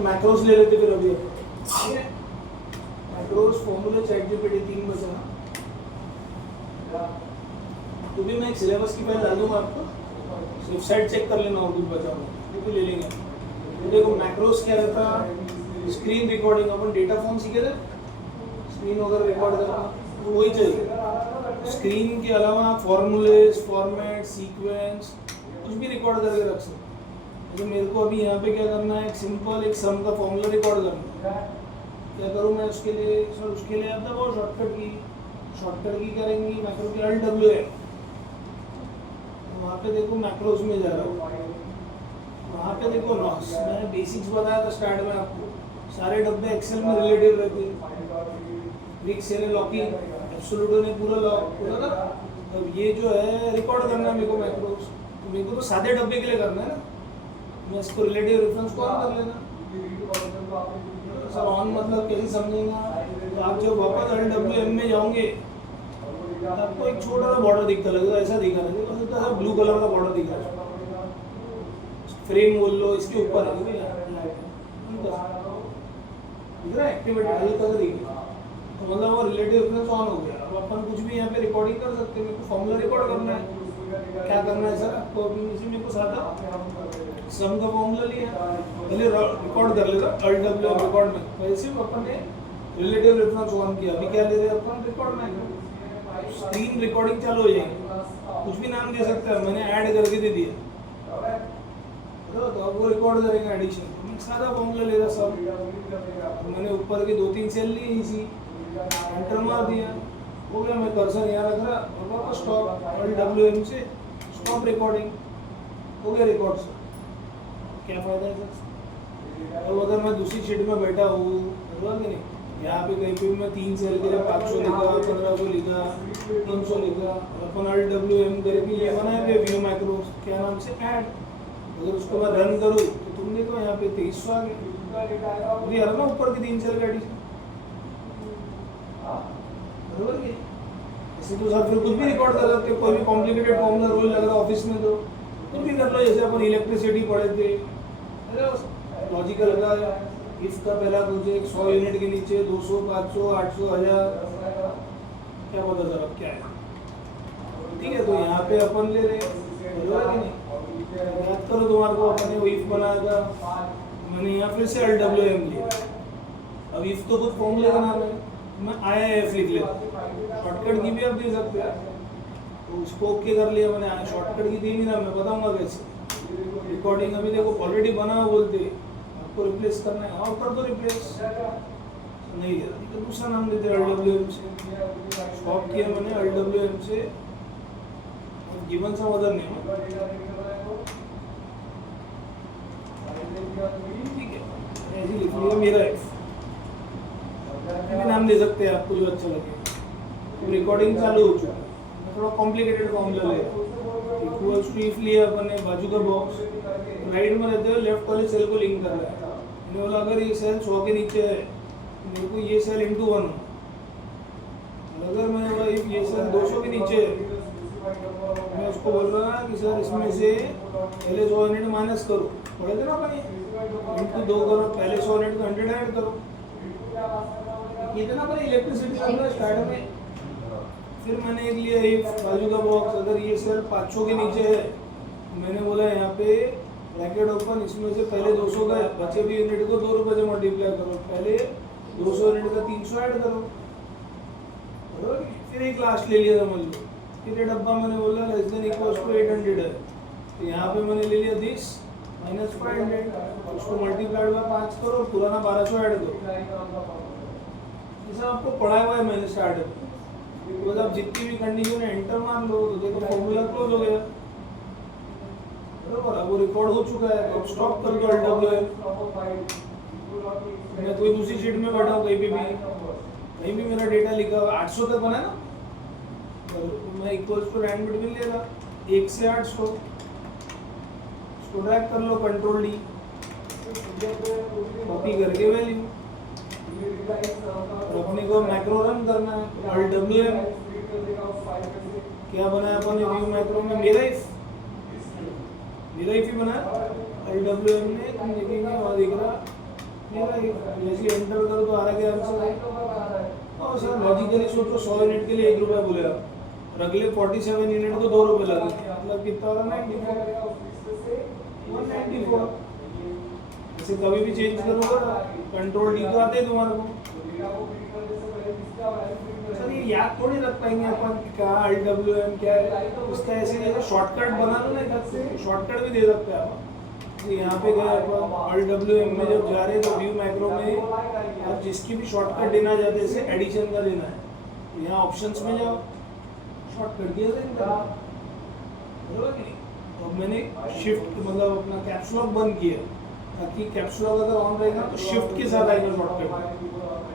Macros ले लेते फिर अभी, ठीक है। मैक्रोस फॉर्मूले ChatGPT 3 बचा ना, तो भी मैं एक सिलेबस की फाइल डाल दूंगा आपको, सिर्फ साइट चेक कर लेना और कुछ बचा हो तो भी ले लेंगे। तो देखो मैक्रोस क्या रहता, स्क्रीन रिकॉर्डिंग, अपन डेटा फॉर्म सीखे थे, स्क्रीन वगैरह रिकॉर्ड करना, तो वही चाहिए। स्क्रीन के अलावा फॉर्मूलेस, फॉर्मेट, सीक्वेंस कुछ भी रिकॉर्ड करके रख सकते। तो मेरे को अभी यहाँ पे क्या करना है, एक सिंपल एक सम का फॉर्मूला रिकॉर्ड करना है। क्या करूँ मैं उसके लिए, सर उसके लिए आता है वो शॉर्टकट की करेंगी मैक्रो की LWM। वहाँ पे देखो मैक्रोस में जा रहा हूँ, वहाँ पे देखो लॉस, मैंने बेसिक्स बताया था स्टार्ट में आपको, सारे डब्बे एक्सेल में रिलेटिव रहते हैं, विक सेल लॉकिंग एब्सोल्यूट ने पूरा लॉक पूरा ना। अब ये जो है रिकॉर्ड करना है मेरे को मैक्रोस, तो मेरे को तो सादे डब्बे के लिए करना है ना, मैं इसको रिलेटिव रेफरेंस को ऑन कर लेना। सर ऑन मतलब कैसे समझेंगे, तो आप जब वापस LWM में जाओगे आपको एक छोटा सा बॉर्डर दिखता लगेगा, ऐसा दिखा रहेगा, तो ब्लू कलर का बॉर्डर दिखा रहा है, फ्रेम बोल लो, इसके ऊपर है एक्टिवेट हल्का सा दिखेगा, तो मतलब वो रिलेटिव रेफरेंस ऑन हो गया। अब अपन कुछ भी यहाँ पे रिकॉर्डिंग कर सकते हैं, मेरे को फॉर्मूला रिकॉर्ड करना है, क्या करना है सर आपको, अभी इसी मेरे को सादा सम का फॉर्मूला लिया, पहले रिकॉर्ड कर लेगा LWM रिकॉर्ड में, वैसे अपन ने रिलेटिव रेफरेंस ऑन किया, अभी क्या ले रहे हैं अपन रिकॉर्ड में, स्क्रीन रिकॉर्डिंग चालू हो जाएगी, कुछ भी नाम दे सकते हैं, मैंने ऐड करके दे दिया तो अब वो रिकॉर्ड करेंगे एडिशन। मैं सादा फॉर्मूला ले रहा सब, मैंने ऊपर के 2-3 सेल लिए इसी, एंटर मार दिया, हो गया। मैं कर्सर यहाँ रख रहा और वापस स्टॉप LWM से स्टॉप रिकॉर्डिंग, हो गया रिकॉर्ड सर। क्या फायदा है सर, अब अगर मैं दूसरी शीट में बैठा हूँ कि नहीं, यहाँ पे कहीं पे भी मैं 3 सेल के लिए 500 लिखा, 1500 लिखा, 300 लिखा, अपन LWM करके ये बनाए व्यू मैक्रोस क्या नाम से ऐड, अगर उसको मैं रन करूँ तो तुम देखो यहाँ पे 2300 आ गया, अभी आ रहा ना ऊपर की 3 सेल का एडिशन, बरोबर है। ऐसे तो सर फिर कुछ भी रिकॉर्ड कर सकते, कोई भी कॉम्प्लिकेटेड फॉर्मूला रूल लग रहा ऑफिस में तो कुछ भी कर लो, जैसे अपन इलेक्ट्रिसिटी पढ़े थे, लॉजिकल का इफ का पहला मुझे 100 यूनिट के नीचे 200, 500, 800, 1000 क्या पता सर अब क्या है, ठीक है। तो यहाँ पे अपन ले रहे याद करो तुम्हारे को अपन ने इफ बनाया था, मैंने यहाँ फिर से LWM लिया, अब इफ तो कुछ फॉर्मूले का नाम है, मैं IIF लिख लेता, शॉर्टकट की भी आप दे सकते हैं, तो उसको ओके कर लिया मैंने, शॉर्टकट की दी नहीं ना, मैं बताऊंगा कैसे। रिकॉर्डिंग अभी देखो ऑलरेडी बना हुआ, बोलते आपको रिप्लेस करना है और कर दो रिप्लेस, नहीं दे रहा तो दूसरा नाम देते LWM से, स्टॉप किया मैंने LWM से, गिवन सम अदर नेम, ठीक है, ऐसे लिख लिया मेरा इफ, नाम दे सकते हैं आपको जो अच्छा लगे। रिकॉर्डिंग चालू हो चुका है, थोड़ा कॉम्प्लिकेटेड फॉर्मूला ले, इक्वल्स टू इफ लिया अपन ने, बाजू का बॉक्स राइट में रहते हुए लेफ्ट वाले सेल को लिंक कर रहा है, मैंने बोला अगर ये सेल 100 के नीचे है मेरे को ये सेल × 1, अगर मैंने बोला ये सेल 200 के नीचे है, मैं उसको बोल रहा कि सर इसमें से पहले 100 यूनिट माइनस करो, पढ़े थे ना अपन × 2 करो, पहले 100 यूनिट को 100 ऐड करो, कितना पर इलेक्ट्रिसिटी स्टार्ट में। फिर मैंने एक लिया एक बाजू का बॉक्स, अगर ये सेल 500 के नीचे है, मैंने बोला यहाँ पे ब्रैकेट ओपन, इसमें से पहले 200 गए, बचे भी यूनिट को 2 रुपये से मल्टीप्लाई करो, पहले 200 यूनिट का 300 ऐड करो, फिर एक लास्ट ले लिया समझ लो, फिर ये डब्बा मैंने बोला लेस देन इक्वल्स टू 800 है, तो यहाँ पे मैंने ले लिया दिस -500, उसको मल्टीप्लाइड बाय 5 करो, पुराना 1200 ऐड करो, जैसा आपको पढ़ाया हुआ है मैंने स्टार्ट में, बस आप जितनी भी कंडीशन है एंटर मान लो तो देखो फॉर्मूला क्लोज हो गया, बराबर। अब वो रिकॉर्ड हो चुका है, तो स्टॉप कर दो LWM। मैं कोई दूसरी शीट में बैठा हूँ, कहीं भी मेरा डेटा लिखा हुआ 800 तक बना है ना, तो मैं इक्वल्स टू रैंड बिटवीन लेगा 1 से 800, इसको ड्रैग कर लो कंट्रोल डी, कॉपी करके वैल्यू, और अपने को मैक्रो रन करना है LWM। क्या बनाया अपन ने व्यू मैक्रो में, मेरा ही बनाया LWM ने, तुम देखेंगे वहाँ दिख रहा मेरा ही, जैसे एंटर करो तो आ रहा क्या आंसर। और सर लॉजिकली सोचो 100 यूनिट के लिए 1 रुपया बोलेगा और अगले 47 यूनिट को 2 रुपये लगे, मतलब कितना होगा 194। इसे कभी भी चेंज करूँगा कंट्रोल डी तो आते ही तुम्हारे को। सर ये याद थोड़ी रख पाएंगे अपन क्या LWM क्या है, उसका ऐसे जैसे शॉर्टकट बना लो ना, इधर से शॉर्टकट भी दे सकते हैं आप। तो यहाँ पे गए अपन LWM में जब जा रहे हैं तो व्यू मैक्रो में आप जिसकी भी शॉर्टकट देना चाहते हैं, जैसे एडिशन का देना है तो यहाँ ऑप्शंस में जाओ, शॉर्टकट दिया जाएगा, बराबर कि नहीं। तो मैंने शिफ्ट मतलब अपना कैप्स लॉक बंद किया ताकि कैप्स लॉक अगर ऑन रहेगा तो शिफ्ट के साथ आएगा शॉर्टकट।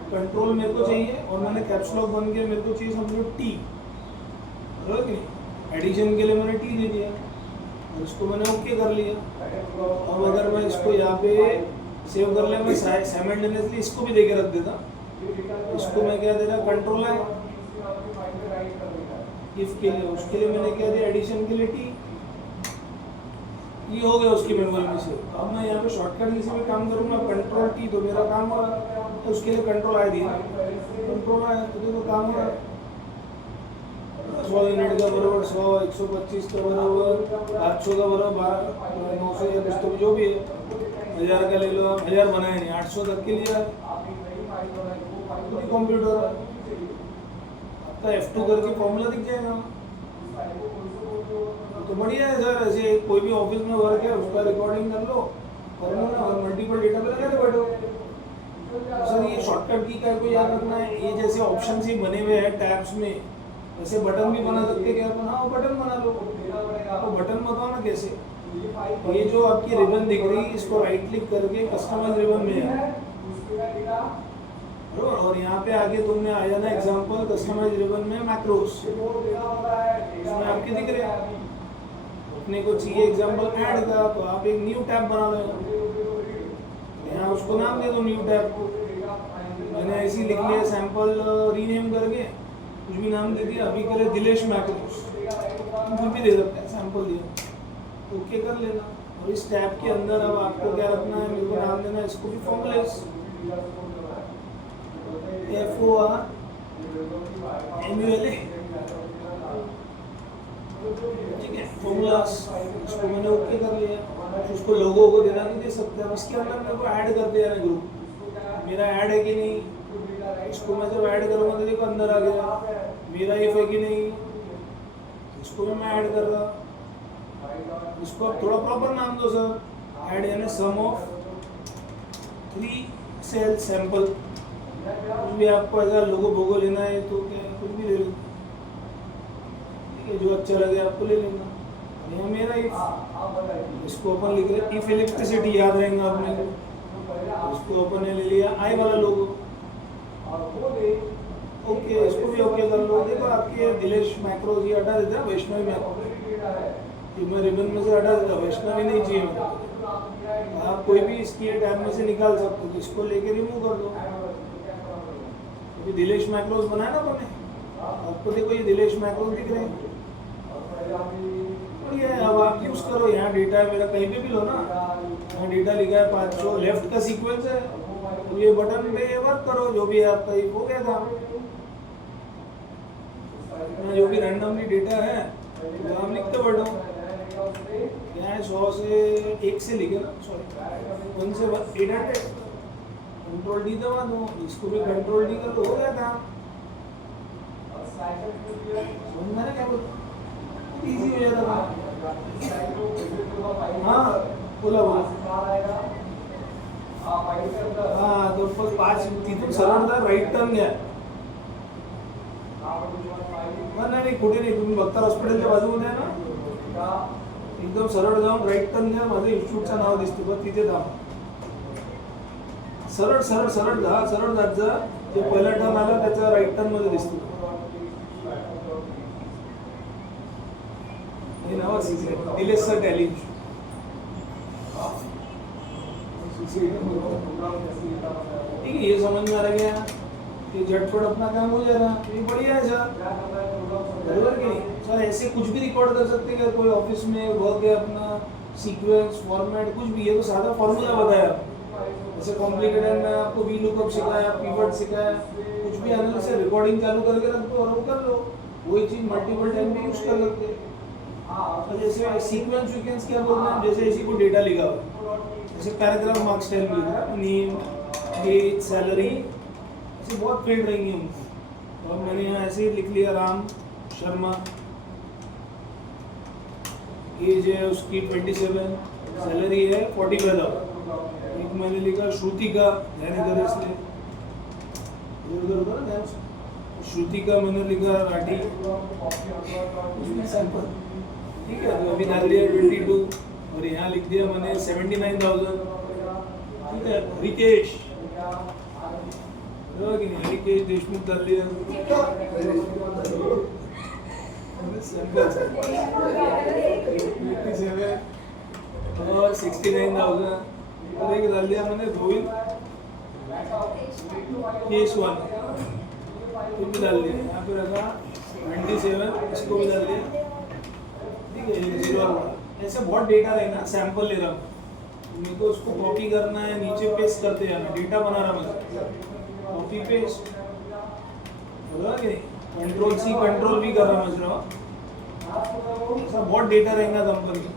कंट्रोल मेरे को चाहिए और मैंने कैप्स लॉक बंद किया, मेरे को चाहिए समझो टी, बराबर कि नहीं। एडिशन के लिए मैंने टी दे दिया और इसको मैंने ओके कर लिया। अब अगर मैं इसको यहाँ पे सेव कर ले, मैं साइमल्टेनियसली इसको भी दे के रख देता। इसको मैं क्या दे रहा, कंट्रोल है इफ के लिए, उसके लिए मैंने क्या दिया एडिशन के लिए टी, ये हो गया उसकी मेमोरी में से। अब मैं यहाँ पे शॉर्टकट किसी भी काम करूँगा कंट्रोल टी तो मेरा काम हो रहा है, तो उसके लिए कंट्रोल आई दिया, कंट्रोल आया तो देखो काम हो रहा है। 100 यूनिट का बराबर 100, 125 का बराबर 800 का बराबर 900 या कुछ तो जो भी है, 1000 का ले लो आप, 1000 बनाए नहीं 800 तक के लिए कंप्यूटर आपका F2 करके फॉर्मूला दिख जाएगा। तो बढ़िया है सर, ऐसे कोई भी ऑफिस में वर्क है उसका रिकॉर्डिंग कर लो फॉर्मूला और मल्टीपल डेटा पे लगा बैठो। सर ये शॉर्टकट की का कोई याद रखना है, ये जैसे ऑप्शन ही बने हुए हैं टैब्स में, वैसे बटन भी बना सकते क्या अपन, हाँ बटन बना लो। तो बटन बताओ ना कैसे, ये जो आपकी रिबन दिख रही है इसको राइट क्लिक करके कस्टमाइज रिबन में है, और यहाँ पे आगे तुमने आ जाना एग्जांपल कस्टमाइज रिबन में मैक्रोस, इसमें आपके दिख रहे हैं। अपने को चाहिए एग्जांपल ऐड का तो आप एक न्यू टैब बना लो, यहाँ उसको नाम दे दो न्यू टैब। मैंने ऐसे ही लिख लिया सैंपल रीनेम करके कुछ भी नाम दे दिया, अभी के लिए दिलेश मैक्रोस कुछ भी दे सकते हैं, सैंपल दिया ओके कर लेना। और इस टैब के अंदर अब आपको क्या रखना है, मेरे को नाम देना है इसको भी फॉर्मूलेस FORMULA, ठीक है फॉर्मूलास, इसको मैंने ओके कर लिया। उसको लोगों को देना नहीं दे सकते, अब इसके अंदर मेरे को ऐड कर दिया ना ग्रुप, मेरा ऐड है कि नहीं, इसको मैं जब ऐड करूँगा तो देखो अंदर आ गया मेरा इफ है कि नहीं, इसको भी मैं ऐड कर रहा। इसको आप थोड़ा प्रॉपर नाम दो सर, ऐड यानी सम ऑफ 3 सेल सैंपल, कुछ भी आपको अगर लोगो भोगो लेना है तो क्या कुछ भी ले लो, ठीक है जो अच्छा लगे आपको ले लेना। यहाँ मेरा इफ, इसको अपन लिख रहे इफ इलेक्ट्रिसिटी याद रहेगा अपने को, इसको अपन ने ले लिया आई वाला लोगो, ओके इसको भी ओके कर लो। देखो आपके दिलेश मैक्रोज ये हटा देता है, वैष्णवी मैक्रो ये मैं रिबन में से हटा देता, वैष्णवी नहीं चाहिए मुझे। आप कोई भी इसकी टैब में से निकाल सकते हो, तो इसको लेके रिमूव कर दो। अभी दिलेश मैक्रोज बनाया ना अपने, आपको देखो ये दिलेश मैक्रोज दिख रहे हैं, और ये अब आप यूज करो। यहाँ डेटा है मेरा, कहीं पे भी लो ना, यहाँ डेटा लिखा है 500, लेफ्ट का सीक्वेंस है, तो ये बटन पे वर्क करो, जो भी है आपका ये हो गया था। जो भी रैंडमली डेटा है तो आप लिखते बैठो, क्या है 100 से 1 से लिखे ना, सॉरी 1 से 800, कंट्रोल डी दबा दो, इसको भी कंट्रोल डी कर दो, हो गया काम। समझ में क्या बोलते, इजी हो जाता था। हाँ बोला हाँ तो 5 तिथून सरळ राईट टर्न घ्या, नाही कुठे नाही, तुम्ही बघता हॉस्पिटलच्या बाजूमध्ये आहे ना, एकदम सरळ जाऊन राईट टर्न घ्या, माझं इन्स्टिट्यूटचं नाव दिसतं बघ तिथे जा. सरळ सरळ सरळ जा, सरळ जात जा, ते पहिला टर्न आला त्याचा राईट टर्न मध्ये दिसतो. हे नाव दिलेस सर टॅली. ठीक है, ये समझ में आ गया कि झटपट अपना काम हो जा रहा, ये बढ़िया है सर, बराबर कि नहीं सर. ऐसे कुछ भी रिकॉर्ड कर सकते हैं, कोई ऑफिस में वर्क है अपना, सीक्वेंस फॉर्मेट कुछ भी है, तो सादा फॉर्मूला बताया. जैसे कॉम्प्लिकेटेड में आपको वी लुकअप सिखाया, पिवट सिखाया, कुछ भी एनालिसिस रिकॉर्डिंग चालू करके रख दो और वो कर लो. वही चीज मल्टीपल टाइम पे यूज कर सकते हैं. तो जैसे सीक्वेंस सीक्वेंस क्या बोलते हैं, जैसे इसी को डेटा लिखा हुआ, जैसे पैराग्राफ मार्क्स टाइप लिखा है, नेम एज सैलरी, ऐसे बहुत फील्ड रहेंगी उनको. और मैंने यहाँ ऐसे ही लिख लिया राम शर्मा, एज है उसकी 27, सैलरी है 45,000. एक मैंने लिखा श्रुति का, ध्यान इधर इसलिए इधर उधर ना, श्रुति का मैंने लिखा राठी, सैंपल. ठीक है, तो अभी डाल दिया 22 और यहाँ लिख दिया मैंने 79,000. ठीक है, रिकेश रिकेश देशमुख डाल दिया. और 69,000 और एक डाल दिया मैंने गोविंद केस 1, ये भी डाल दिया. यहाँ पे रखा 27, इसको भी डाल दिया. ठीक है, 0. ऐसे बहुत डेटा रहेगा. सैंपल ले रहा हूँ, मेरे को उसको कॉपी करना है, नीचे पेस्ट करते जाना, डेटा बना रहा मैं, कॉपी पेस्ट, बोला कि कंट्रोल सी कंट्रोल भी कर रहा मैं जरा. ऐसा बहुत डेटा रहेगा कंपनी में.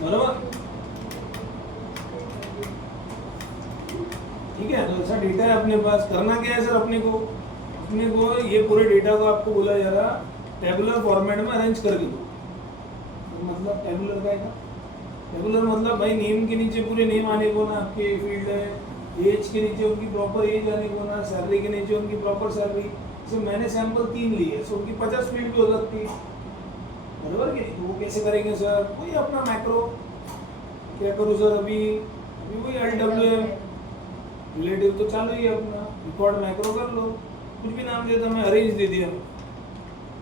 बराबर. ठीक है, तो ऐसा डेटा है अपने पास. करना क्या है सर, अपने को ये पूरे डेटा को आपको बोला जा रहा टेबुलर फॉर्मेट में अरेंज करके दो. तो मतलब टेबुलर का है ना, टेबुलर मतलब भाई नेम के नीचे पूरे नेम आने को ना, आपके फील्ड है, एज के नीचे उनकी प्रॉपर एज आने को ना, सैलरी के नीचे उनकी प्रॉपर सैलरी. जैसे मैंने सैंपल 3 लिए, सो उनकी 50 फील्ड भी हो सकती है. बराबर कि तो वो कैसे करेंगे सर, वही अपना मैक्रो क्या करूँ सर, अभी वही LWM रिलेटिव तो चालू ही है अपना, रिकॉर्ड मैक्रो कर लो, कुछ भी नाम देता मैं, अरेंज दे दिया.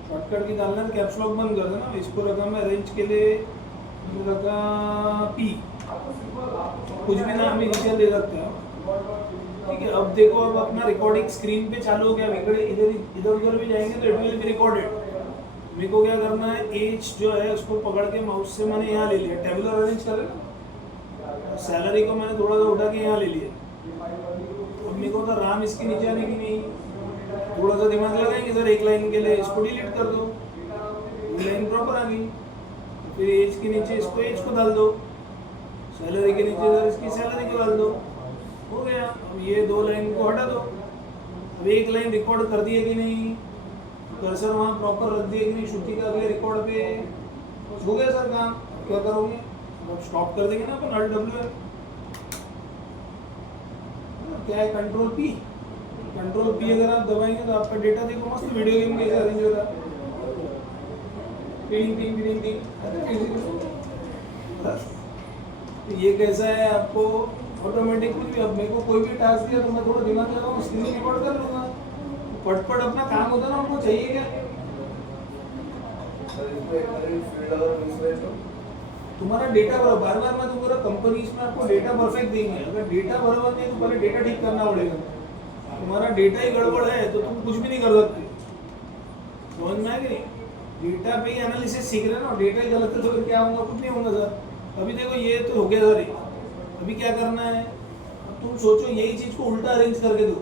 शॉर्टकट की डालना, कैप्स लॉक बंद कर देना. इसको रखा मैं अरेंज के लिए, रखा P, कुछ भी नाम भी नीचे दे सकते हैं. ठीक है, अब देखो, अब अपना रिकॉर्डिंग स्क्रीन पे चालू हो गया. इधर उधर भी जाएंगे तो इट विल बी रिकॉर्डेड. मेरे को क्या करना है, एज जो है उसको पकड़ के माउस से मैंने यहाँ ले लिया, टेबुलर अरेंज कर लेना. सैलरी को मैंने थोड़ा सा उठा के यहाँ ले लिया. अब मेरे को तो राम इसके नीचे आने की नहीं, थोड़ा सा दिमाग लगाएंगे सर एक लाइन के लिए, इसको डिलीट कर दो, लाइन प्रॉपर आ गई. फिर एज के नीचे इसको एज को डाल दो, सैलरी के नीचे सर इसकी सैलरी को डाल दो, हो गया. अब ये 2 लाइन को हटा दो. अब एक लाइन रिकॉर्ड कर दिए कि नहीं, कर्सर वहाँ प्रॉपर रख दिए कि नहीं, श्रुति का अगले रिकॉर्ड पे हो गया सर काम. क्या करोगे, अब स्टॉप कर देंगे ना अपन LWM. क्या है, कंट्रोल P अगर आप दबाएंगे तो आपका डेटा देखो मस्त वीडियो गेम कैसे अरेंज हो रहा है. ये कैसा है आपको ऑटोमेटिक. कुछ भी, अब मेरे को कोई भी टास्क दिया तो मैं थोड़ा दिमाग लगाऊँ, स्क्रीन रिकॉर्ड कर लूँगा, पटपट अपना काम होता है ना. आपको चाहिए क्या, तुम्हारा डेटा बराबर. बार बार मैं तुम्हारा कंपनीज में आपको डेटा परफेक्ट देंगे, अगर डेटा बराबर नहीं तो पहले डेटा ठीक करना पड़ेगा. तुम्हारा डेटा ही गड़बड़ है तो तुम कुछ भी नहीं कर सकते. समझ में आ गई. डेटा पे ही एनालिसिस सीख रहे हैं ना, डेटा ही गलत है तो फिर क्या होगा, कुछ नहीं होगा सर. अभी देखो ये तो हो गया सर, अभी क्या करना है, अब तुम सोचो यही चीज को उल्टा अरेंज करके दो.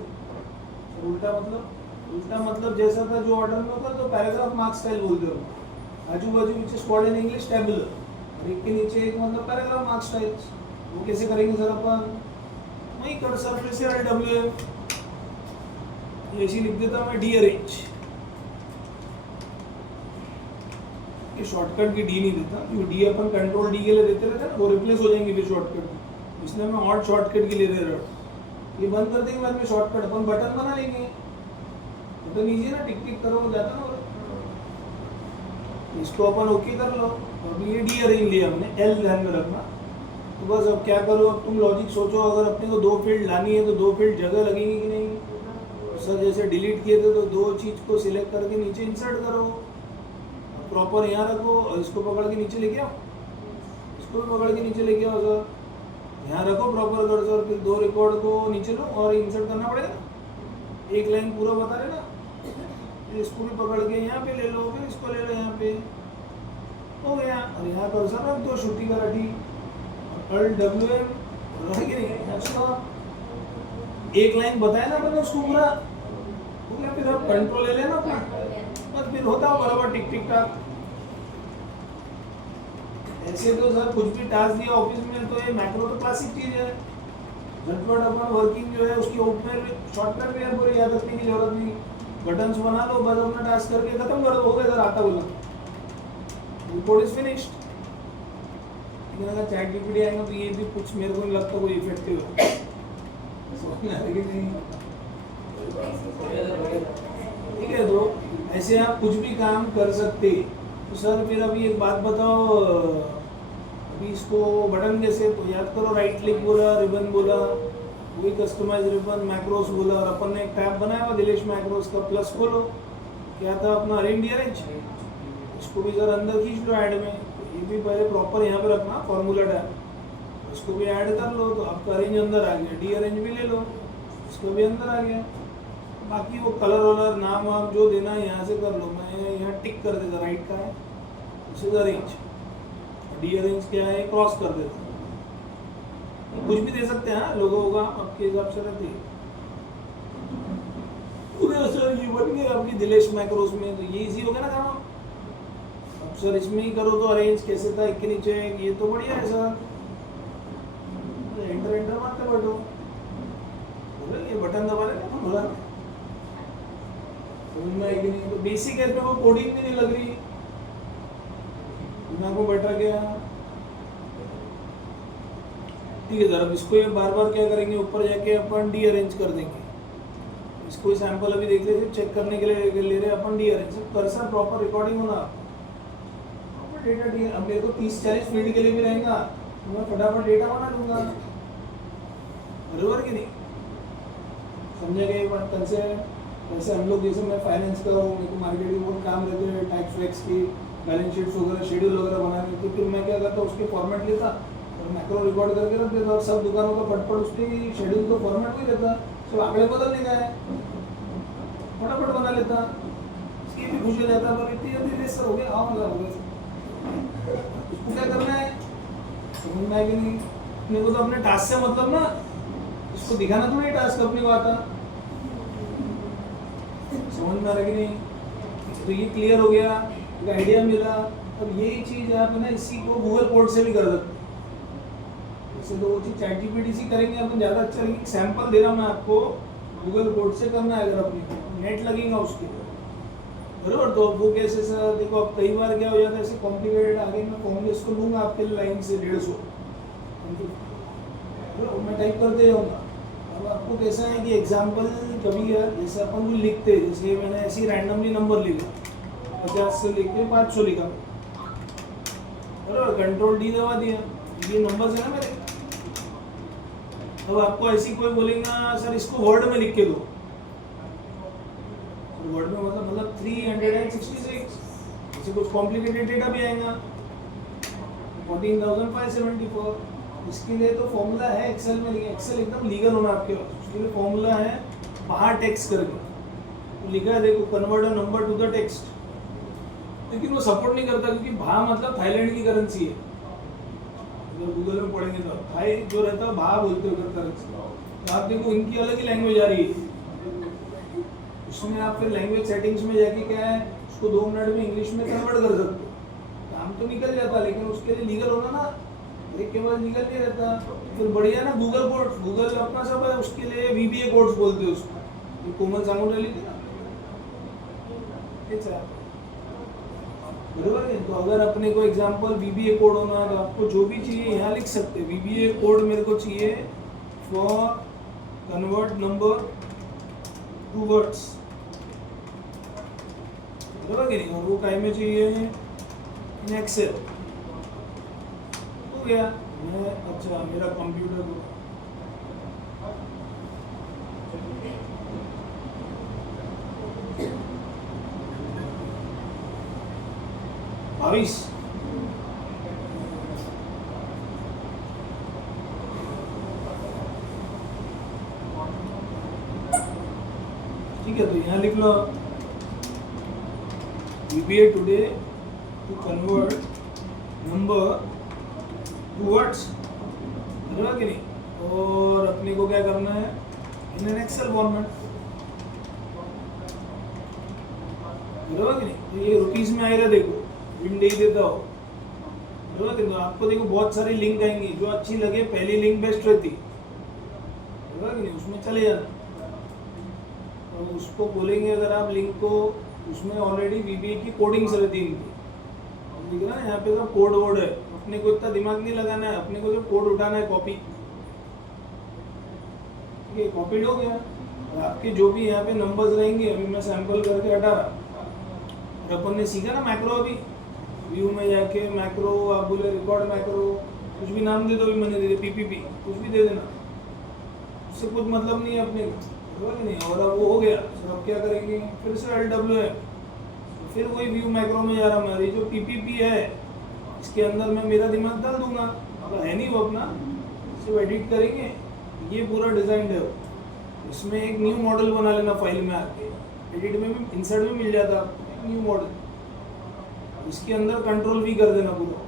उल्टा मतलब जैसा था जो ऑर्डर में होता तो पैराग्राफ मार्क्स स्टाइल बोलते हो, आजू बाजू which is called in English tabular, और एक के नीचे एक मतलब पैराग्राफ मार्क्स स्टाइल. वो कैसे करेंगे सर अपन, वही कर सर फिर से LWM ऐसी लिख देता मैं, डी अरेंज. ये शॉर्टकट की डी नहीं देता, क्योंकि डी अपन कंट्रोल डी के लिए देते रहते हैं ना, वो रिप्लेस हो जाएंगे फिर शॉर्टकट, इसलिए मैं हॉट शॉर्टकट के लिए दे रहा हूँ. ये बंद कर देंगे बाद में शॉर्टकट अपन बटन बना लेंगे, बटन इजी ना, टिक टिक करो जाता ना। इसको अपन ओके कर लो। अभी ये डी अरेंज लिया हमने, एल ध्यान में रखना। तो बस अब क्या करो, अब तुम लॉजिक सोचो, अगर अपने को 2 फील्ड लानी है तो 2 फील्ड जगह लगेंगी कि नहीं। सर जैसे डिलीट किए थे तो 2 चीज़ को सिलेक्ट करके नीचे इंसर्ट करो, प्रॉपर यहाँ रखो, और इसको पकड़ के नीचे लेके आओ, इसको भी पकड़ के नीचे लेके आओ सर, यहाँ रखो प्रॉपर कर्सर, फिर 2 रिकॉर्ड को नीचे लो और इंसर्ट करना पड़ेगा ना। एक लाइन पूरा बता रहे ना, इसको भी पकड़ के यहाँ पे ले लो, फिर इसको ले लो यहाँ पे, हो गया। और यहाँ कर्सर रख दो, श्रुति का रटी, Alt WM रह गई नहीं। अच्छा एक लाइन बताया ना मैंने उसको पूरा हो गया, फिर आप कंट्रोल ले लेना अपना, बस फिर होता है बराबर टिक टिक टाक। ऐसे तो सर कुछ भी टास्क दिया ऑफिस में तो ये मैक्रो तो क्लासिक चीज है, झटपट अपन वर्किंग जो है उसकी ऊपर शॉर्टकट भी है, पूरी याद रखने की जरूरत नहीं, बटन्स बना लो बस, अपना टास्क करके खत्म कर दो, हो गया सर, आता बोला रिपोर्ट इज फिनिश्ड। मैंने कहा चैट जीपीटी आएगा तो ये भी कुछ मेरे को नहीं लगता कोई इफेक्टिव है, ठीक है। तो ऐसे आप कुछ भी काम कर सकते। तो सर फिर अभी एक बात बताओ, अभी इसको बटन कैसे, तो याद करो, राइट क्लिक बोला, रिबन बोला, वही कस्टमाइज रिबन, मैक्रोस बोला, और अपन ने एक टैब बनाया हुआ दिलेश मैक्रोस का, प्लस खोलो, क्या था अपना अरेंज डीअरेंज, इसको भी सर अंदर खींच लो ऐड में, ये भी पहले प्रॉपर यहाँ पे रखना फॉर्मूला टैब, इसको भी ऐड कर लो तो आपका अरेंज अंदर आ गया, डी अरेंज भी ले लो, इसको भी अंदर आ गया। बाकी वो कलर वलर नाम वाम जो देना है यहाँ से कर लो, मैं यहाँ टिक कर देता, राइट का है, दिस अरेंज, डी अरेंज क्या है, क्रॉस कर देता, कुछ भी दे सकते हैं लोगों का आपके हिसाब से रहती है। सर ये बन गया आपकी दिलेश मैक्रोस में, तो ये इजी हो गया ना काम। अब सर इसमें ही करो तो अरेंज कैसे था, एक के नीचे, ये तो बढ़िया है सर, एंटर एंटर मारते बैठो, ये बटन दबा लेना बोला, समझ में आएगी नहीं। तो बेसिक है, इसमें कोई कोडिंग भी नहीं लग रही, दिमाग को बैठा गया, ठीक है सर। अब इसको ये बार बार क्या करेंगे, ऊपर जाके अपन डी अरेंज कर देंगे, इसको सैंपल अभी देख लेते, चेक करने के लिए ले रहे अपन डी अरेंज, कर्सर प्रॉपर रिकॉर्डिंग होना, प्रॉपर डेटा डी। अब मेरे को 30-40 फील्ड के लिए भी रहेगा तो मैं फटाफट डेटा बना लूंगा, बराबर कि नहीं, समझेगा ये बात। वैसे हम लोग जैसे मैं फाइनेंस का हूँ, मेरे को मार्केटिंग बहुत काम रहते हैं, टैक्स वैक्स की बैलेंस शीट्स वगैरह, शेड्यूल वगैरह बनाने, तो फिर मैं क्या करता उसके फॉर्मेट लेता और मैक्रो रिकॉर्ड करके रख देता, और सब दुकानों का फटफट उसकी शेड्यूल को फॉर्मेट भी देता, सब आंकड़े बदलने का है, फटाफट बना लेता, इसकी भी खुश हो जाता, पर इतनी जल्दी रेस हो गया, हाँ मजा हो गया। उसको क्या करना है समझ में आएगी नहीं, अपने को तो अपने टास्क से मतलब ना, इसको दिखाना तो नहीं टास्क अपने को आता, समझ में आ रहा कि नहीं। तो ये क्लियर हो गया, एक आइडिया मिला। अब यही चीज आप ना इसी को गूगल कोड से भी कर सकते, जैसे तो वो चीज चैट जीपीटी से करेंगे अपन ज़्यादा अच्छा, लेकिन सैंपल दे रहा मैं आपको, गूगल कोड से करना है, अगर अपनी नेट लगेगा उसके बराबर। तो वो कैसे सर, देखो अब कई बार क्या हो जाता है, ऐसे कॉम्प्लिकेटेड आगे मैं फॉर्मूले इसको लूँगा आपके लाइन से 150, मैं टाइप करते जाऊँगा। अब आपको कैसा है कि एग्जाम्पल कभी है, जैसे अपन को लिखते हैं, जैसे मैंने ऐसे ही रैंडमली नंबर लिखा, 50 से लिख के 500 लिखा, बराबर, कंट्रोल डी दबा दिया, ये नंबर है ना मेरे। अब आपको ऐसी कोई बोलेगा सर इसको वर्ड में लिख के दो, वर्ड में मतलब 366, जैसे कुछ कॉम्प्लिकेटेड डेटा भी आएगा, 14,574, इसके लिए तो फॉर्मूला है एक्सेल में, एक्सेल एकदम लीगल होना आपके पास, उसके लिए फॉर्मूला है बाहर टेक्स्ट करके, तो लिखा है देखो, convert a number two the text, लेकिन वो सपोर्ट नहीं करता, क्योंकि भा मतलब थाईलैंड की करेंसी है, गूगल में पढ़ेंगे तो थाई जो रहता है भा बोलते हो करेंसी, तो आप देखो इनकी अलग ही लैंग्वेज आ रही है, उसमें आप फिर लैंग्वेज सेटिंग्स में जाके क्या है, उसको 2 मिनट में इंग्लिश में कन्वर्ट कर सकते हो, काम तो निकल जाता, लेकिन उसके लिए लीगल होना ना, एक के बाद लीगल नहीं रहता। फिर बढ़िया ना गूगल कोड्स, गूगल अपना सब है, उसके लिए VBA कोड्स बोलते हैं उसको, ये कोमल सांगून रही थी ना, बराबर है। तो अगर अपने को एग्जांपल VBA कोड होना है तो आपको जो भी चाहिए यहाँ लिख सकते हैं, VBA कोड मेरे को चाहिए for convert number to words, बराबर कि नहीं, और वो काय में चाहिए इन एक्सेल। हो गया। मैं अच्छा मेरा कंप्यूटर को बाईस, ठीक है, तो यहाँ लिख लो VBA today to convert number to words, बराबर कि नहीं, और अपने को क्या करना है इन एन एक्सेल फॉर्मेट, बराबर कि नहीं। तो ये रुपीज में आएगा, देखो विंडो ही देता हो, बराबर कि नहीं। तो आपको देखो बहुत सारी लिंक आएंगी, जो अच्छी लगे पहली लिंक बेस्ट रहती, बराबर कि नहीं, उसमें चले जाना। तो उसको बोलेंगे अगर आप लिंक को, उसमें ऑलरेडी VBA की कोडिंग्स रहती है इनकी, दिख रहा है यहाँ पे सब कोड वोड है, अपने को इतना दिमाग नहीं लगाना है, अपने को जो कोड उठाना है कॉपी, ठीक है, कॉपीड हो गया। और आपके जो भी यहाँ पे नंबर्स रहेंगे, अभी मैं सैंपल करके हटा रहा, और अपन ने सीखा ना मैक्रो, अभी व्यू में जाके मैक्रो, आप बोले रिकॉर्ड मैक्रो, कुछ भी नाम दे दो, भी मैंने दे दिया PPP, कुछ भी दे देना, उससे कुछ मतलब नहीं है अपने को, नहीं। और अब वो हो गया, तो अब क्या करेंगे, फिर से LWM, फिर वही व्यू मैक्रो में जा रहा मैं, जो PPP है इसके अंदर मैं मेरा दिमाग डाल दूंगा, अगर है नहीं वो अपना सिर्फ एडिट करेंगे, ये पूरा डिजाइन है, इसमें एक न्यू मॉडल बना लेना फाइल में आके, एडिट में भी इंसर्ट में मिल जाता है न्यू मॉडल, इसके अंदर कंट्रोल भी कर देना पूरा,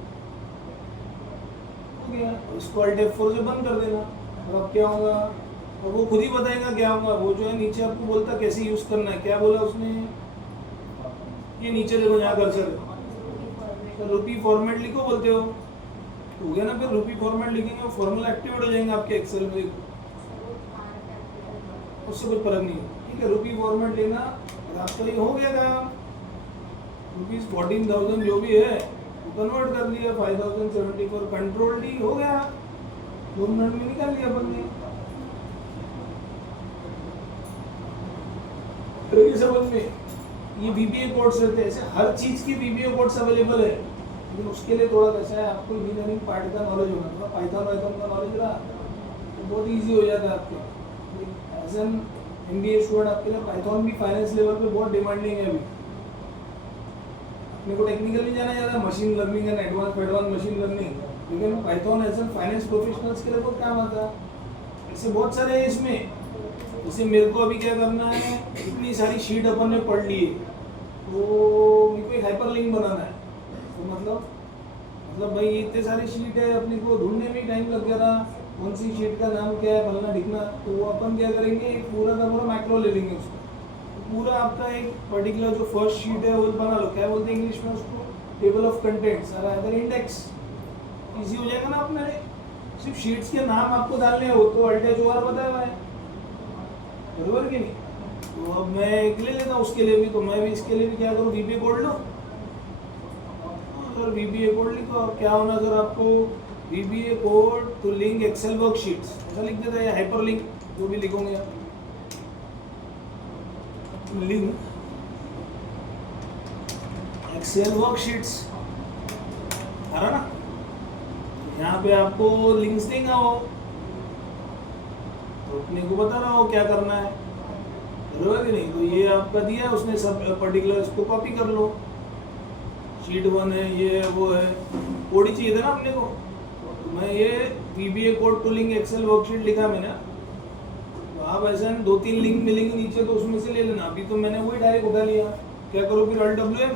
हो गया। इसको Alt F4 से बंद कर देना, और अब क्या होगा, और वो खुद ही बताएगा क्या होगा, वो जो है नीचे आपको बोलता कैसे यूज करना है, क्या बोला उसने, ये नीचे देखो यहाँ कर्सर है, तो रुपी फॉर्मेट लिखो बोलते हो, तो हो गया ना, फिर रुपी फॉर्मेट लिखेंगे, फॉर्मूला एक्टिवेट हो जाएंगे आपके एक्सेल में, उससे कुछ फर्क नहीं है, ठीक है। रुपी फॉर्मेट लेना, और आपका ये हो गया काम, ₹14,000 जो भी है वो कन्वर्ट कर लिया 5074, कंट्रोल D, हो गया, 2 मिनट में निकाल लिया अपन ने। समझ में, ये VBA कोड्स रहते हैं, ऐसे हर चीज की VBA कोड्स अवेलेबल है, लेकिन उसके लिए थोड़ा कैसा है, आपको इंजीनियरिंग पार्ट का नॉलेज होना, थोड़ा पाइथन का नॉलेज रहा तो बहुत इजी हो जाता है आपके, एज एन MBA स्टूडेंट आपके लिए पाइथन भी फाइनेंस लेवल पे बहुत डिमांडिंग है। अभी अपने को टेक्निकल भी जाना ज़्यादा, machine learning and advance machine learning, लेकिन Python as an finance professionals के लिए बहुत काम आता है। ऐसे बहुत सारे हैं इसमें, जैसे मेरे को अभी क्या करना है, इतनी सारी शीट अपन ने पढ़ ली है, तो मेरे को एक हाइपरलिंक बनाना है, तो मतलब भाई इतने सारी शीट है, अपने को ढूंढने में टाइम लग गया था, कौन सी शीट का नाम क्या है, फलना ढिकना, तो वो अपन क्या करेंगे, एक पूरा का पूरा मैक्रो ले लेंगे उसको, तो पूरा आपका एक पर्टिकुलर जो फर्स्ट शीट है वो बना लो, क्या बोलते हैं इंग्लिश में उसको, table of contents, other index, easy हो जाएगा ना अपने, सिर्फ शीट्स के नाम आपको डालने हैं, वो तो Alt+OR बताया हुआ है, बराबर कि नहीं। तो अब मैं एक ले लेता हूँ उसके लिए भी, तो मैं भी इसके लिए भी क्या करूँ, VBA कोड लो, सर VBA कोड लिखो, अब क्या होना सर आपको, VBA code to link excel worksheets, ऐसा लिख देता है, या हाइपर लिंक जो भी लिखोगे आप, लिंक एक्सेल वर्कशीट्स, आ रहा ना, यहाँ पे आपको लिंक्स देगा वो, तो अपने को बता रहा हो क्या करना है, बराबर कि नहीं। तो ये आपका दिया उसने, सब पर्टिकुलर इसको कॉपी कर लो, शीट 1 है, ये है, वो है, कोड ही चाहिए था ना अपने को, तो मैं ये VBA code to link excel worksheet लिखा मैंने, तो आप ऐसा 2-3 लिंक मिलेंगे नीचे, तो उसमें से ले लेना। अभी तो मैंने वही डायरेक्ट उठा लिया, क्या करो फिर LWM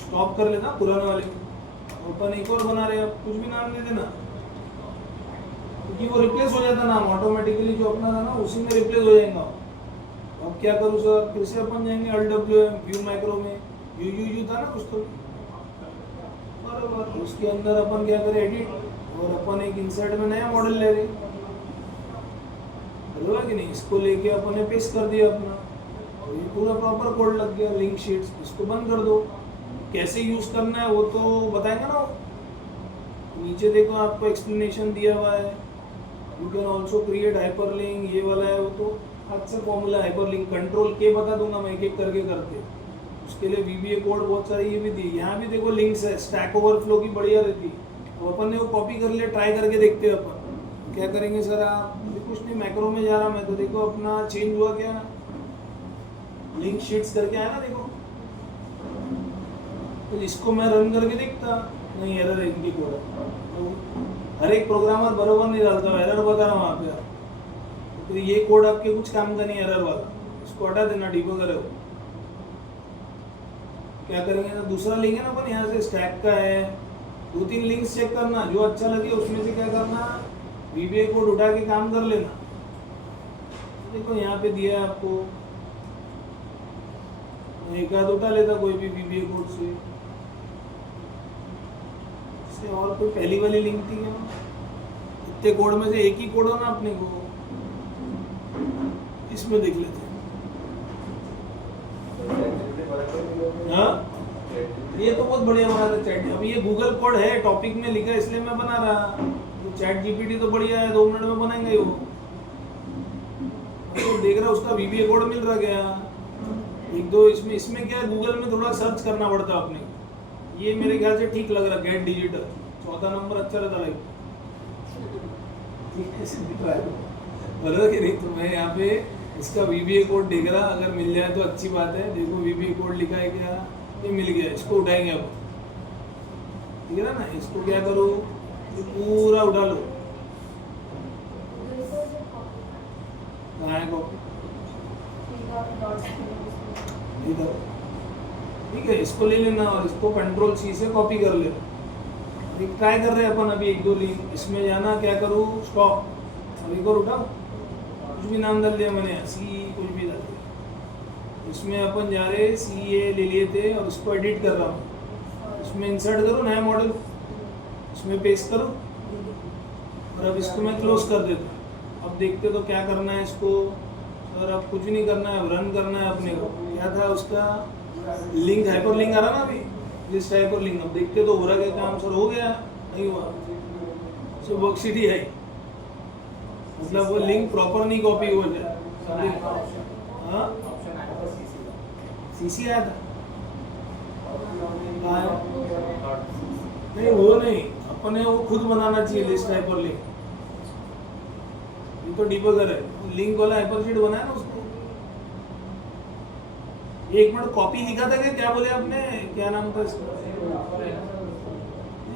स्टॉप कर लेना पुराने वाले, ओपन एक और बना रहे, आप कुछ भी नाम दे देना, क्योंकि वो रिप्लेस हो जाता नाम ऑटोमेटिकली, जो अपना था ना उसी में रिप्लेस हो जाएगा। अब क्या करूँ सर, फिर से अपन जाएंगे LWM व्यू मैक्रो में, यू था ना कुछ तो, बराबर, उसके अंदर अपन क्या करें, एडिट, और अपन एक इंसर्ट में नया मॉडल ले रहे, बराबर कि नहीं, इसको लेके अपन ने पेस्ट कर दिया अपना, तो ये पूरा प्रॉपर कोड लग गया, लिंक शीट्स, इसको बंद कर दो। कैसे यूज करना है वो तो बताएंगे ना, नीचे देखो आपको एक्सप्लेनेशन दिया हुआ है, you can also create hyperlink, ये वाला है वो तो अच्छा फॉर्मूला हाइपरलिंक, कंट्रोल के बता दूंगा मैं एक एक करके करते। उसके लिए VBA कोड बहुत सारी ये भी दी, यहाँ भी देखो लिंक्स है, स्टैक ओवरफ्लो की बढ़िया रहती है। तो अपन ने वो कॉपी कर लिया, ट्राई करके देखते हैं अपन क्या करेंगे सर। आप कुछ नहीं, मैक्रो में जा रहा मैं तो देखो अपना चेंज हुआ क्या, लिंक शीट्स करके आया ना देखो, तो इसको मैं रन करके देखता, नहीं एरर है इनकी कोड। तो हर एक प्रोग्रामर बरोबर नहीं डालता, एरर बता रहा वहाँ पे। तो ये कोड आपके कुछ काम का नहीं, एरर वाला, इसको हटा देना, डिबगर है वो। क्या करेंगे ना, दूसरा लिंक है ना अपन यहाँ से स्टैक का है, 2-3 लिंक्स चेक करना, जो अच्छा लगे उसमें से क्या करना, VBA कोड उठा के काम कर लेना। देखो यहाँ पे दिया है आपको, एक आध उठा लेता कोई भी VBA कोड से और कोई पहली वाली लिंक थी क्या, इतने कोड में से एक ही कोड हो ना अपने को, इसमें देख लेते हैं। हाँ ये तो बहुत बढ़िया बना था चैट। अब ये गूगल कोड है, टॉपिक में लिखा है इसलिए मैं बना रहा, तो चैट GPT तो बढ़िया है, 2 मिनट में बनाएंगे वो। तो देख रहा उसका VBA कोड मिल रहा गया, 1-2 इसमें क्या है, गूगल में थोड़ा सर्च करना पड़ता है अपने। ये मेरे ख्याल से ठीक लग रहा, गेट डिजिटल 14 नंबर अच्छा रहता लाइक, कि नहीं। तो मैं यहाँ पे इसका VBA कोड देख रहा, अगर मिल जाए तो अच्छी बात है। देखो VBA कोड लिखा है क्या, ये मिल गया, इसको उठाएंगे अब, ठीक है ना। इसको क्या करो, ये पूरा उठा लो, कहाँ है कॉपी, इधर, ठीक है। इसको ले लेना और इसको Ctrl+C से कॉपी कर लेना। एक ट्राई कर रहे हैं अपन अभी 1-2 लिंक, इसमें जाना, क्या करूँ, स्टॉप, अब एक और उठाओ, कुछ भी नाम डाल दिया मैंने, सी कुछ भी डाल दिया। इसमें अपन जा रहे CA ले लिए थे और इसको एडिट कर रहा हूँ, इसमें इंसर्ट करो नया मॉडल, इसमें पेस्ट करो और अब इसको मैं क्लोज कर देता। अब देखते तो क्या करना है इसको सर, अब कुछ नहीं करना है, रन करना है अपने को। क्या था उसका लिंक, हाइपर लिंक आ रहा ना अभी, लिस्ट हाइपर लिंक। अब देखते तो हो रहा क्या काम सर, हो गया नहीं हुआ, सो वर्कशीट ही है, मतलब वो लिंक प्रॉपर नहीं कॉपी हो जाए। हाँ CC आया था, नहीं वो नहीं, अपने वो खुद बनाना चाहिए लिस्ट हाइपर लिंक। ये तो डिबगर है, लिंक वाला हाइपरशीट बनाया ना उसको। 1 मिनट, कॉपी लिखा था क्या बोले आपने, क्या नाम था इसका,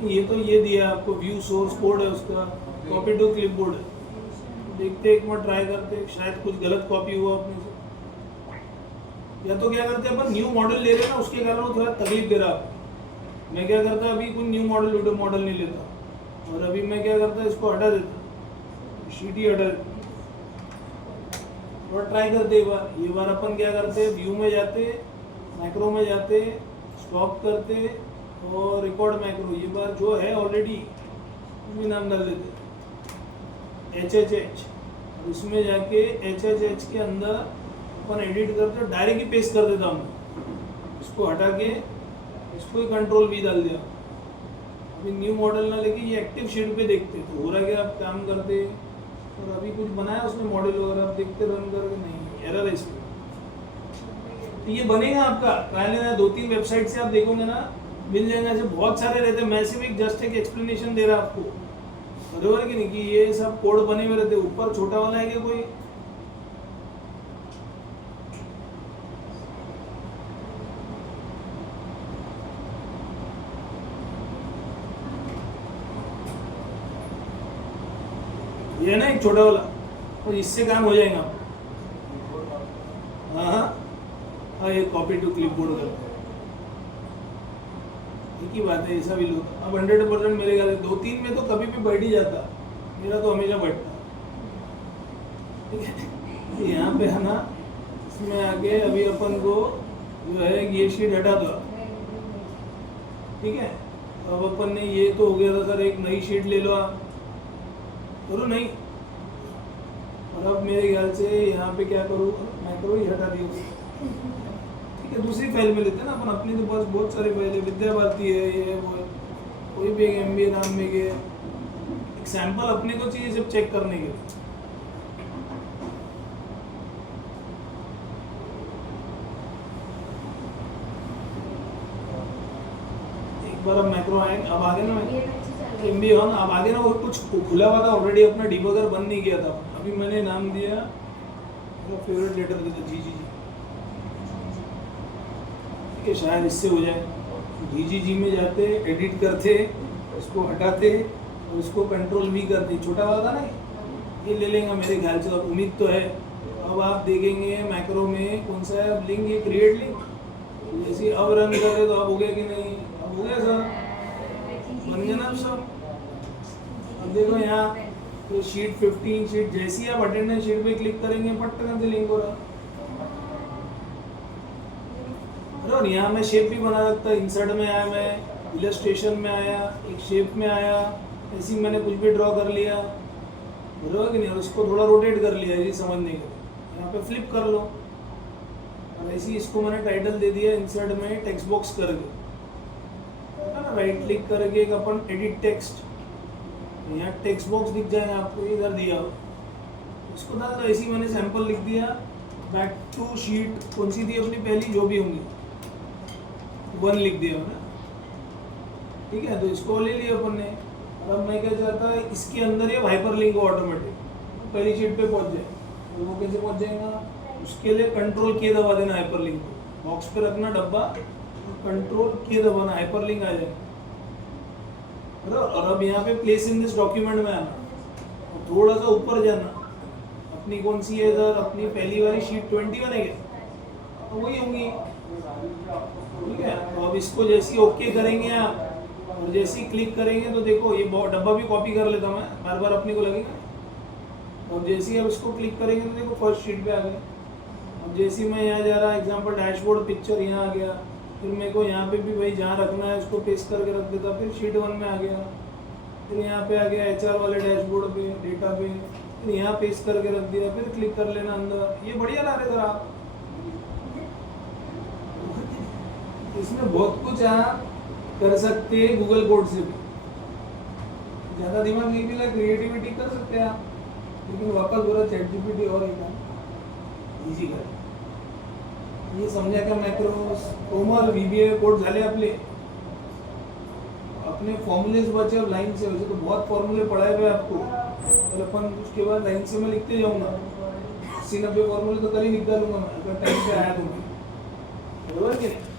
ये तो ये दिया आपको, व्यू सोर्स कोड है उसका, कॉपी टू क्लिपबोर्ड है। देखते 1 मिनट ट्राई करते, शायद कुछ गलत कॉपी हुआ अपने से। या तो क्या करते अपन, न्यू मॉडल ले रहे ना, उसके कारण वो थोड़ा तकलीफ दे रहा। मैं क्या करता, अभी कोई न्यू मॉडल वीडियो मॉडल नहीं लेता, और अभी मैं क्या करता, इसको हटा देता, शीट ही हटा देता। और ट्राई करते एक बार, ये बार अपन क्या करते, व्यू में जाते, मैक्रो में जाते, स्टॉप करते और रिकॉर्ड मैक्रो, ये बार जो है ऑलरेडी भी नाम डाल देते HHH, और इसमें जाके HHH के अंदर अपन एडिट करते, डायरेक्ट ही पेस्ट कर देता हूँ, इसको हटा के इसको ही Ctrl+V डाल दिया। अभी न्यू मॉडल ना लेके ये एक्टिव शीट पे देखते तो हो रहा है कि आप काम करते, और अभी कुछ बनाया उसने मॉडल वगैरह, आप देखते रन करके, नहीं एरर है इसमें। तो ये बनेगा आपका, ट्रायल लेना, 2-3 वेबसाइट से आप देखोगे ना, मिल जाएगा। ऐसे बहुत सारे रहते हैं, मैं सिर्फ जस्ट एक एक्सप्लेनेशन दे रहा आपको, बराबर कि नहीं, कि ये सब कोड बने हुए रहते। ऊपर छोटा वाला है क्या कोई, ये है ना एक छोटा वाला, और इससे काम हो जाएगा। हाँ ये कॉपी टू क्लिपबोर्ड करते हैं, एक ही बात है, ऐसा भी लोग। अब 100% मेरे ख्याल 2-3 में तो कभी भी बैठ ही जाता, मेरा तो हमेशा बैठता, ठीक है। यहाँ पे है ना, इसमें आगे अभी अपन को जो है ये शीट हटा दो, ठीक है। अब अपन ने ये तो हो गया था सर, एक नई शीट ले लो आप, करो नहीं। और अब मेरे ख्याल से यहाँ पे क्या करूँ, मैक्रो ही हटा दिया, ठीक है। दूसरी फाइल में लेते हैं ना अपन, अपनी तो पास बहुत सारी फाइल है, विद्या भारती है, ये वो है, कोई भी एक MBA नाम में के एक सैंपल अपने को चाहिए जब चेक करने के लिए। एक बार अब मैक्रो आए, अब आगे ना एमबी हो ना, अब आगे ना वो कुछ खुला हुआ था ऑलरेडी, अपना डिबगर बंद नहीं किया था। अभी मैंने नाम दिया, मेरा फेवरेट लेटर दिया जी जी जी, ठीक है, शायद इससे हो जाए। जी में जाते, एडिट करते, इसको हटाते और इसको कंट्रोल भी करते, छोटा वाला था ना ये ले लेंगे मेरे ख्याल से, और उम्मीद तो है। अब आप देखेंगे मैक्रो में कौन सा है लिंक, ये क्रिएट लिंक, जैसे अब रन कर रहे तो अब हो गया कि नहीं, अब हो गया सर, बन गया ना अब सब। अब देखो यहाँ तो शीट 15 शीट, जैसे ही आप अटेंडेंस शीट पे क्लिक करेंगे पट से लिंक हो रहा। और यहाँ मैं शेप भी बना सकता, इंसर्ट में आया, मैं इलस्ट्रेशन में आया, एक शेप में आया, ऐसे ही मैंने कुछ भी ड्रॉ कर लिया, बराबर कि नहीं, और उसको थोड़ा रोटेट कर लिया ये समझने के लिए, यहाँ पे फ्लिप कर लो। और ऐसे ही इसको मैंने टाइटल दे दिया इंसर्ट में टेक्स्ट बॉक्स करके, है ना, राइट क्लिक करके एक अपन एडिट टेक्स्ट, यहाँ टेक्स्ट बॉक्स दिख जाएगा आपको, इधर दिया हो, इसको डाल दो। ऐसे ही मैंने सैंपल लिख दिया, बैक टू शीट कौन सी थी अपनी पहली, जो भी होंगी 1 लिख दिया मैंने, ठीक है, तो इसको ले लिया अपन ने। अब मैं क्या चाहता है, इसके अंदर ये हाइपर लिंक ऑटोमेटिक पहली शीट पे पहुंच जाए, तो वो कैसे पहुंच जाएगा, उसके लिए कंट्रोल की दबा देना, हाइपर लिंक को बॉक्स पे रखना डब्बा, कंट्रोल की दबाना, हाइपर लिंक आ जाए। और अब यहाँ पे प्लेस इन दिस डॉक्यूमेंट में आना, और थोड़ा सा ऊपर जाना, अपनी कौन सी है इधर, अपनी पहली वाली शीट 21 है क्या, तो वही होंगी, ठीक है। तो अब इसको जैसे ही ओके करेंगे आप, और जैसे ही क्लिक करेंगे तो देखो ये डब्बा भी कॉपी कर लेता हूँ मैं, बार बार अपने को लगेगा। और जैसे ही अब इसको क्लिक करेंगे तो देखो फर्स्ट शीट पे आ गए। अब जैसे ही मैं यहाँ जा रहा, एग्जांपल डैशबोर्ड पिक्चर यहाँ आ गया, फिर मेरे को यहाँ पे भी भाई जहाँ रखना है उसको पेस्ट करके रख देता, फिर शीट 1 में आ गया, फिर यहाँ पे आ गया HR वाले डैशबोर्ड पे, डेटा पे, फिर यहाँ पेस्ट करके रख दिया, फिर क्लिक कर लेना अंदर। ये बढ़िया ला रहे थे आप, इसमें बहुत कुछ आप कर सकते हैं गूगल कोड से भी, ज़्यादा दिमाग नहीं मिला, क्रिएटिविटी कर सकते हैं आप, लेकिन वापस बोला ChatGPT और एक इजी कर। ये समझा का मैक्रोस कोमल VBA कोड झाले आपले, अपने फॉर्मूलेस बचे अब लाइन से, वैसे तो बहुत फॉर्मूले पढ़ाए हुए आपको, और अपन उसके बाद लाइन से मैं लिखते जाऊँगा, 80-90 फॉर्मूले तो कल ही लिख डालूंगा मैं, अगर टाइम पे आया तो, बराबर कि नहीं।